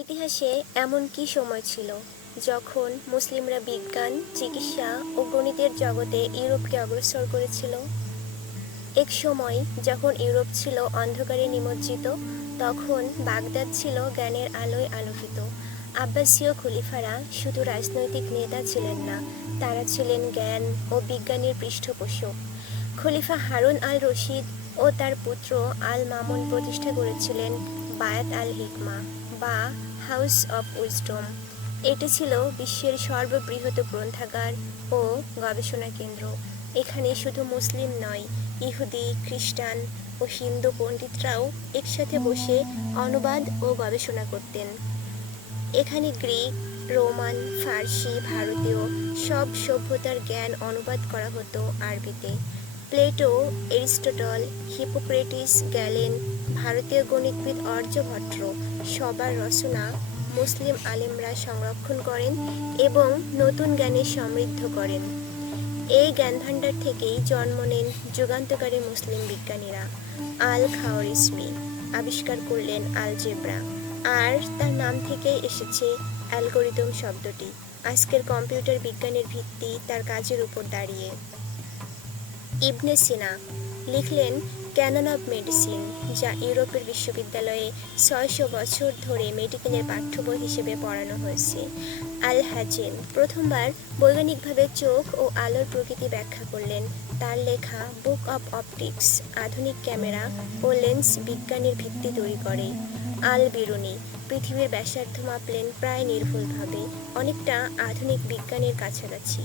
ইতিহাসে এমন কি সময় ছিল যখন মুসলিমরা বিজ্ঞান, চিকিৎসা ও গণিতের জগতে ইউরোপকে অগ্রসর করেছিল? এক সময় যখন ইউরোপ ছিল অন্ধকারে নিমজ্জিত, তখন বাগদাদ ছিল জ্ঞানের আলোয় আলোকিত। আব্বাসীয় খলিফারা শুধু রাজনৈতিক নেতা ছিলেন না, তারা ছিলেন জ্ঞান ও বিজ্ঞানের পৃষ্ঠপোষক। খলিফা হারুন আল রশিদ ও তার পুত্র আল মামুন প্রতিষ্ঠা করেছিলেন বায়াত আল হিকমা বা হাউস অব উইজডম। এটি ছিল বিশ্বের সর্ববৃহৎ গ্রন্থাগার ও গবেষণা কেন্দ্র। এখানে শুধু মুসলিম নয়, ইহুদি, খ্রিস্টান ও হিন্দু পণ্ডিতরাও একসাথে বসে অনুবাদ ও গবেষণা করতেন। এখানে গ্রিক, রোমান, ফার্সি, ভারতীয় সব সভ্যতার জ্ঞান অনুবাদ করা হতো আরবিতে। প্লেটো, এরিস্টটল, হিপোক্রেটিস, গ্যালেন, ভারতীয় গণিতবিদ আর্যভট্ট সবার রচনা মুসলিম আলেমরা সংরক্ষণ করেন এবং নতুন জ্ঞানে সমৃদ্ধ করেন। এই জ্ঞানভাণ্ডার থেকেই জন্ম নেন যুগান্তকারী মুসলিম বিজ্ঞানীরা। আল খাওয়ারিজমি আবিষ্কার করলেন আলজেব্রা, আর তার নাম থেকেই এসেছে অ্যালগরিদম শব্দটি। আজকের কম্পিউটার বিজ্ঞানের ভিত্তি তার কাজের উপর দাঁড়িয়ে। ইবনে সিনা লিখলেন ক্যানন অব মেডিসিন, যা ইউরোপের বিশ্ববিদ্যালয়ে ৬০০ বছর ধরে মেডিকেলের পাঠ্য বই হিসেবে পড়ানো হয়েছে। আল হাজেন প্রথমবার বৈজ্ঞানিকভাবে চোখ ও আলোর প্রকৃতি ব্যাখ্যা করলেন। তার লেখা বুক অব অপটিক্স আধুনিক ক্যামেরা ও লেন্স বিজ্ঞানের ভিত্তি তৈরি করে। আল বিরুনি পৃথিবীর ব্যাসার্ধ মাপলেন প্রায় নির্ভুলভাবে, অনেকটা আধুনিক বিজ্ঞানের কাছাকাছি।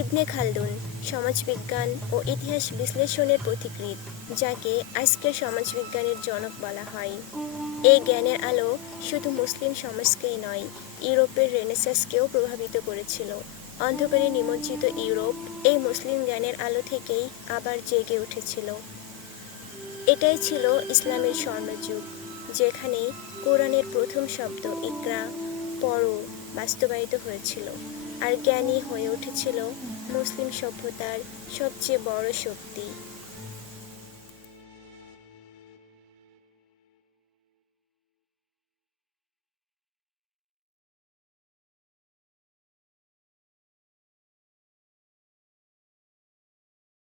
ইবনে খালদুন সমাজবিজ্ঞান ও ইতিহাস বিশ্লেষণের পথিকৃৎ, যাকে আজকের সমাজবিজ্ঞানের জনক বলা হয়। এই জ্ঞানের আলো শুধু মুসলিম সমাজকেই নয়, ইউরোপের রেনেসাঁসকেও প্রভাবিত করেছিল। অন্ধকারে নিমজ্জিত ইউরোপ এই মুসলিম জ্ঞানের আলো থেকেই আবার জেগে উঠেছিল। এটাই ছিল ইসলামের স্বর্ণযুগ, যেখানে কোরআনের প্রথম শব্দ ইকরা, পড়ো বাস্তবায়িত হয়েছিল, আর জ্ঞানই হয়ে উঠেছিল মুসলিম সভ্যতার সবচেয়ে বড় শক্তি।